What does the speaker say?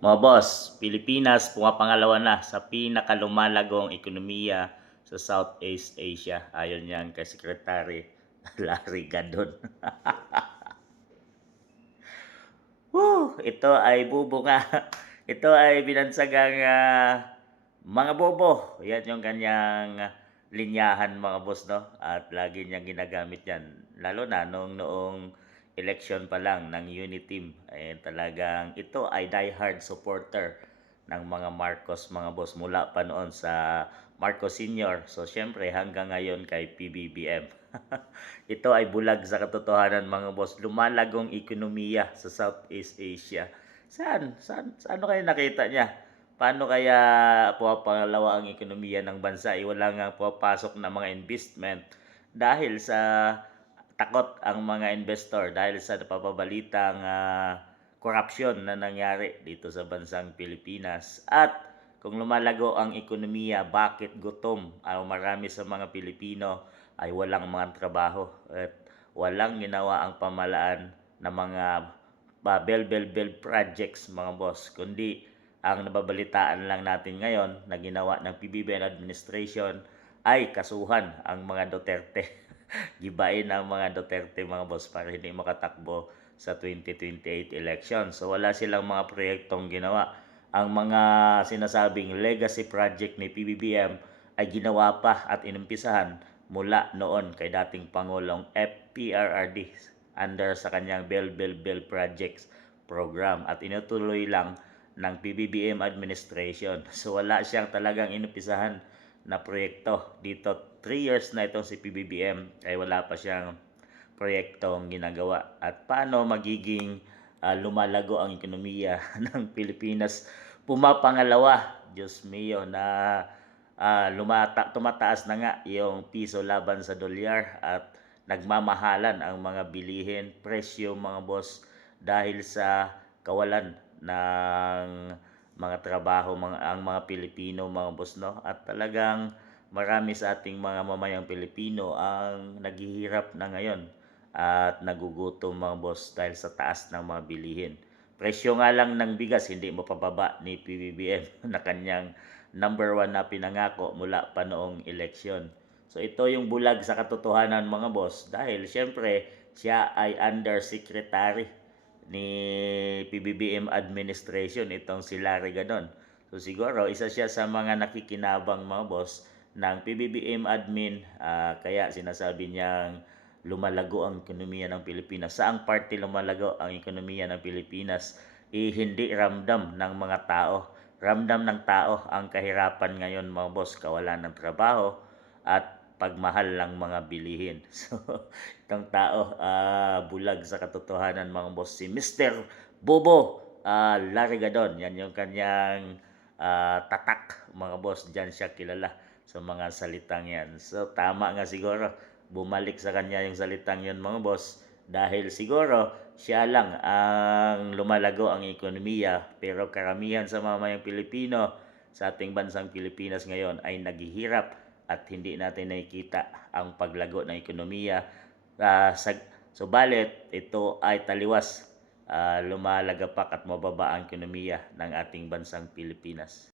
Mga boss, Pilipinas pumapangalawa na sa pinakalumalagong ekonomiya sa Southeast Asia. Ayon yan kay Secretary Larry Gadon. Ito ay bubunga. Ito ay binansagang mga bobo. Yan yung kanyang linyahan mga boss, no? At lagi niyang ginagamit yan. Lalo na noong election pa lang ng Uniteam. Eh, talagang ito ay diehard supporter ng mga Marcos mga boss mula pa noon sa Marcos Senior. So syempre hanggang ngayon kay PBBM. Ito ay bulag sa katotohanan mga boss. Lumalagong ekonomiya sa Southeast Asia. Saan ano kayo nakita niya? Paano kaya pumapangalawa ang ekonomiya ng bansa? Wala nga pumapasok na mga investment dahil sa takot ang mga investor dahil sa napapabalitang korupsyon na nangyari dito sa bansang Pilipinas. At kung lumalago ang ekonomiya, bakit gutom ang marami sa mga Pilipino ay walang mga trabaho at walang ginawa ang pamalaan ng mga bell projects mga boss, kundi ang nababalitaan lang natin ngayon na ginawa ng PBBM administration ay kasuhan ang mga Duterte. Gibain ang mga Duterte mga boss para hindi makatakbo sa 2028 election. So wala silang mga proyektong ginawa. Ang mga sinasabing legacy project ni PBBM ay ginawa pa at inumpisahan mula noon kay dating Pangulong FPRRD under sa kanyang Bell Projects program at inutuloy lang ng PBBM administration. So wala siyang talagang inumpisahan na proyekto dito. 3 years na itong si PBBM ay wala pa siyang proyektong ginagawa. At paano magiging lumalago ang ekonomiya ng Pilipinas? Pumapangalawa, Diyos mio, na tumataas na nga yung piso laban sa dolyar at nagmamahalan ang mga bilihin, presyo mga boss dahil sa kawalan ng mga trabaho ang mga Pilipino mga boss, no? At talagang marami sa ating mga mamayang Pilipino ang naghihirap na ngayon at nagugutom mga boss dahil sa taas ng mga bilihin. Presyo nga lang ng bigas hindi mapababa ni PBBM na kanyang number 1 na pinangako mula pa noong eleksyon. So ito yung bulag sa katotohanan mga boss dahil syempre siya ay undersecretary ni PBBM administration itong si Larry Gadon. So siguro isa siya sa mga nakikinabang mga boss ng PBBM admin, kaya sinasabi niyang lumalago ang ekonomiya ng Pilipinas. Saang parte lumalago ang ekonomiya ng Pilipinas? Hindi ramdam ng mga tao. Ramdam ng tao ang kahirapan ngayon mga boss, kawalan ng trabaho at pagmahal ng mga bilihin. So, itong tao bulag sa katotohanan mga boss, si Mr. Bobo Larry Gadon. Yan yung kanyang tatak mga boss. Diyan siya kilala sa mga salitang yan. So, tama nga siguro bumalik sa kanya yung salitang yun mga boss dahil siguro siya lang ang lumalago ang ekonomiya pero karamihan sa mamayang Pilipino sa ating bansang Pilipinas ngayon ay naghihirap at hindi natin nakikita ang paglago ng ekonomiya. Subalit ito ay taliwas lumalagapak at mababa ang ekonomiya ng ating bansang Pilipinas.